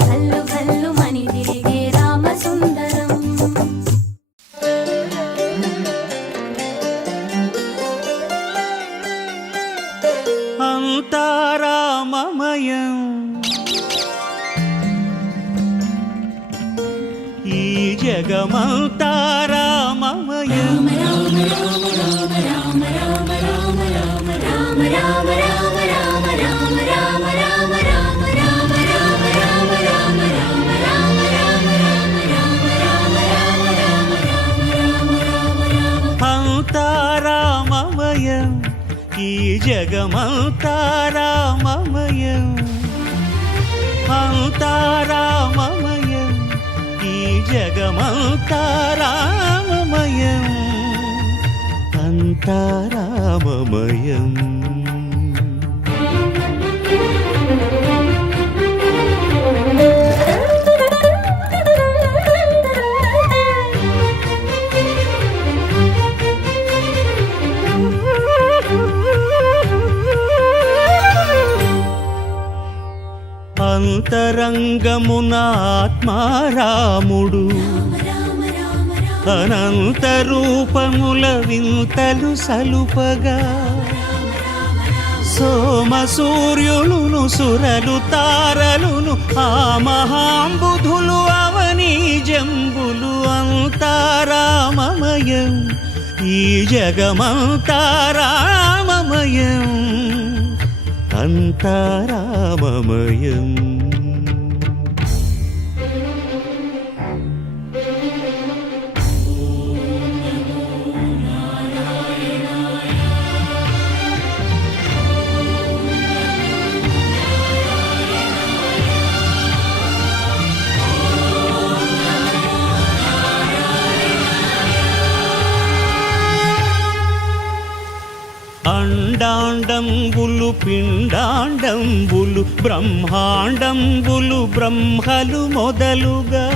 కల్లు కల్లు మని తిరిగే రామసుందరం. అంతా రామమయం ఈ జగమంతా రామమయం. అంతా రామమయం ఈ జగమంతా రామమయం. అంతా రామమయం ఈ జగమంతా రామమయం. అంతా రామమయం. అంతరంగమున ఆత్మారాముడు అనంత రూపముల వింతలు సలుపగా సోమ సూర్యులును సురలు తారలును ఆ మహాంబుధులు అవనీ జంబులు. అంతా రామమయం ఈ జగమంతా రామమయం. అంతా రామమయం. అండాండంబులు పిండాండంబులు బ్రహ్మాండంబులు బ్రహ్మలు మొదలుగా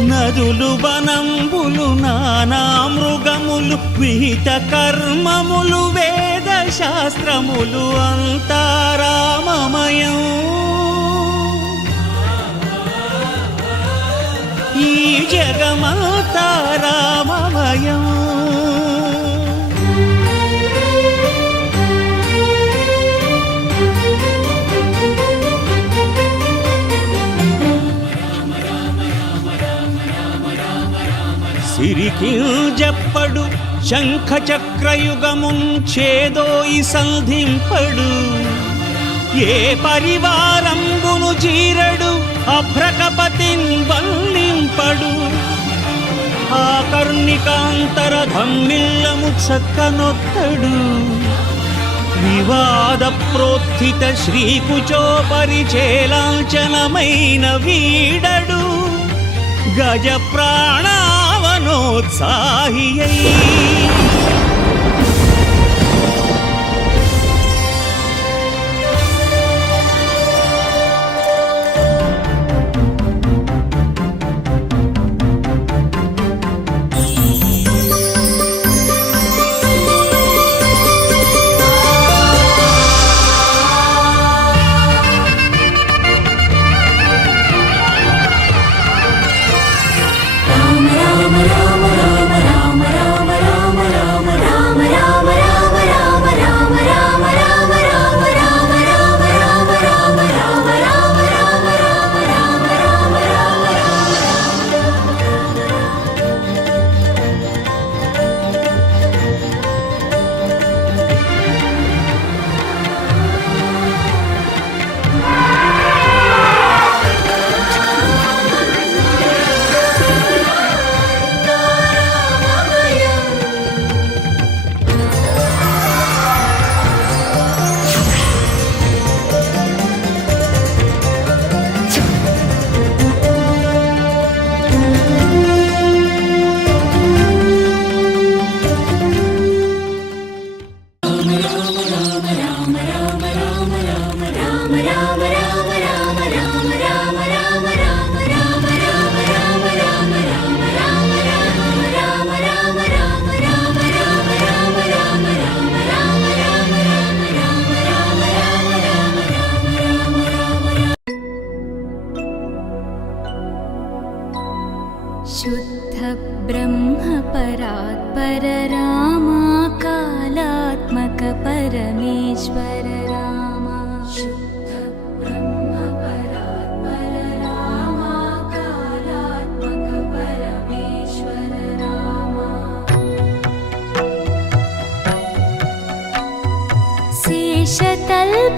నదులు వనంబులు నానా మృగములు విహిత కర్మములు వేద శాస్త్రములు. అంతా రామమయం ఈ జగమంతా రామమయం. సిరికింజప్పడు శంఖ చక్రయుగముంచేదోయి సంధింపడు ఏ పరివారంబును చీరడు అభ్రకపతిన్ వల్లింపడు ఆ కర్ణికాంతర ధమ్మిల్లము చక్కనొత్తడు వివాద ప్రోత్థిత శ్రీకుచోపరిచేలాంఛనమైన వీడడు గజ ప్రాణావనోత్సాహియై.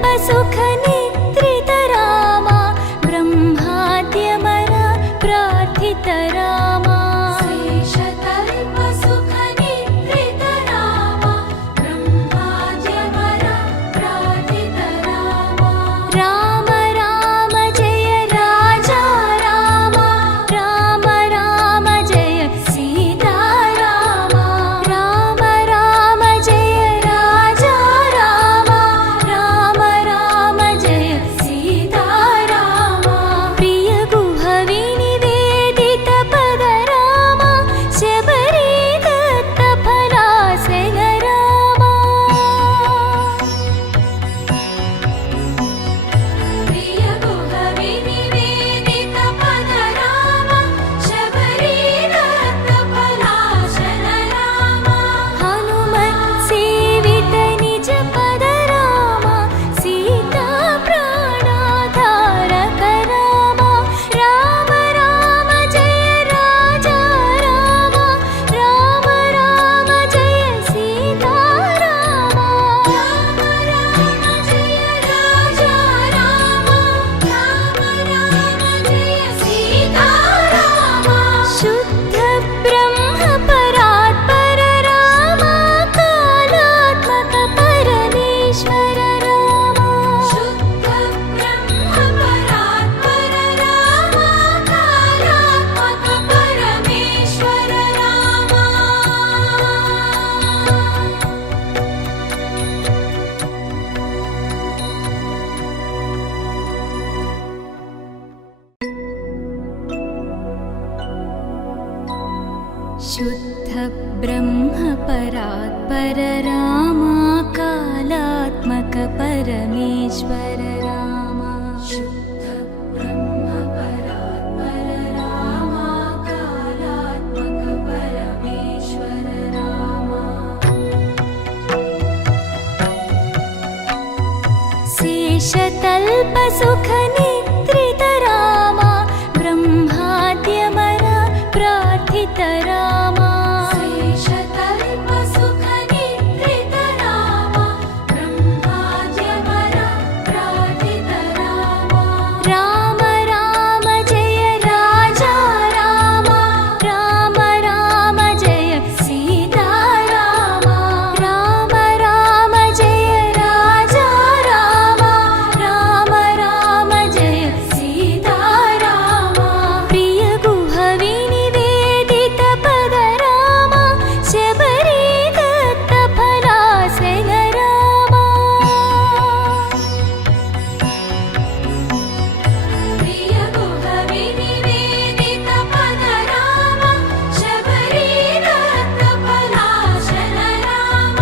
सुख निद्रित राम ब्रह्माद्यमर प्रार्थित राम शेषतल्प सुख निद्रित राम ब्रह्माद्यमर प्रार्थित राम राम राम जय राजा राम राम राम जय सीता राम राम राम जय राजा राम राम राम जय सीता राम प्रिय गुह विनिवेदित पद राम शबरी दत्त फलासेन राम प्रिय गुह विनिवेदित पद राम शबरी दत्त फलासेन राम हनुमत् सेवित निज पद राम सीता प्राणाधारक राम राम राम जय राजा राम राम राम जय सीता राम राम राम जय राजा राम राम राम जय सीता राम शुद्ध ब्रह्म परात्पर राम कालात्मक परमेश्वर राम शुद्ध ब्रह्म परात्पर राम कालात्मक परमेश्वर राम शुद्ध ब्रह्म परात्पर राम कालात्मक परमेश्वर राम शुद्ध ब्रह्म परात्पर राम कालात्मक परमेश्वर राम शेषतल्प सुख निद्रित राम ब्रह्माद्यमर प्रार्थित राम शेषतल्प सुख निद्रित राम ब्रह्माद्यमर प्रार्थित राम राम राम जय राजा राम राम राम जय सीता राम राम राम जय राजा राम राम राम जय सीता राम प्रिय गुह विनिवेदित पद राम शबरी दत्त फलासेन राम प्रिय गुह विनिवेदित पद राम शबरी दत्त फलासेन राम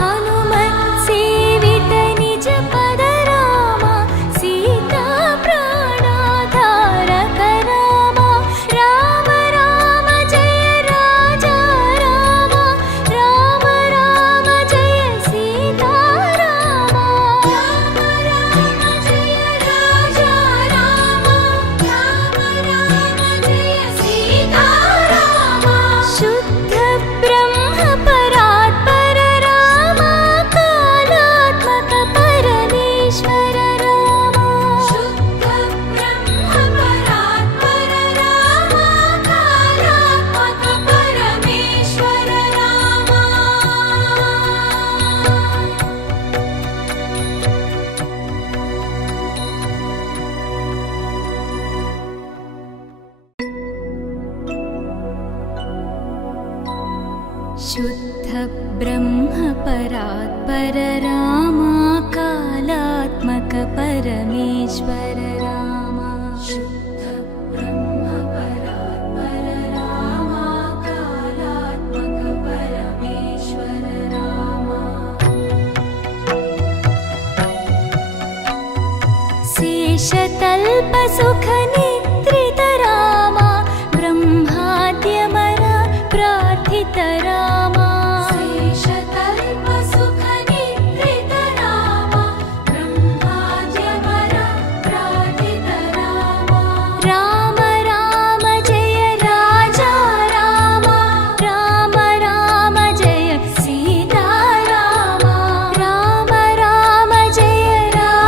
हनुमत् सेवित निज पद राम सीता प्राणाधारक राम राम राम जय राजा राम राम राम जय सीता राम राम राम जय राजा राम राम राम जय सीता राम शुद्ध ब्रह्म परात्पर राम कालात्मक परमेश्वर राम शुद्ध ब्रह्म परात्पर राम कालात्मक परमेश्वर राम शुद्ध ब्रह्म परात्पर राम कालात्मक परमेश्वर राम शुद्ध ब्रह्म परात्पर राम कालात्मक परमेश्वर राम शेषतल्प सुख निद्रित राम ब्रह्माद्यमर प्रार्थित राम शेषतल्प सुख निद्रित राम ब्रह्माद्यमर प्रार्थित राम राम राम जय राजा राम राम राम जय सीता राम राम राम जय राजा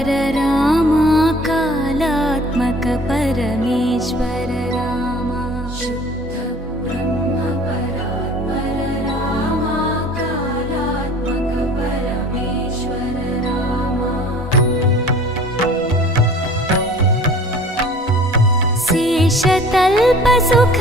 पर रामा कालात्मक परमेश्वर रामा शुद्ध ब्रह्म परात्पर रामा कालात्मक परमेश्वर रामा शेषतल्प सुख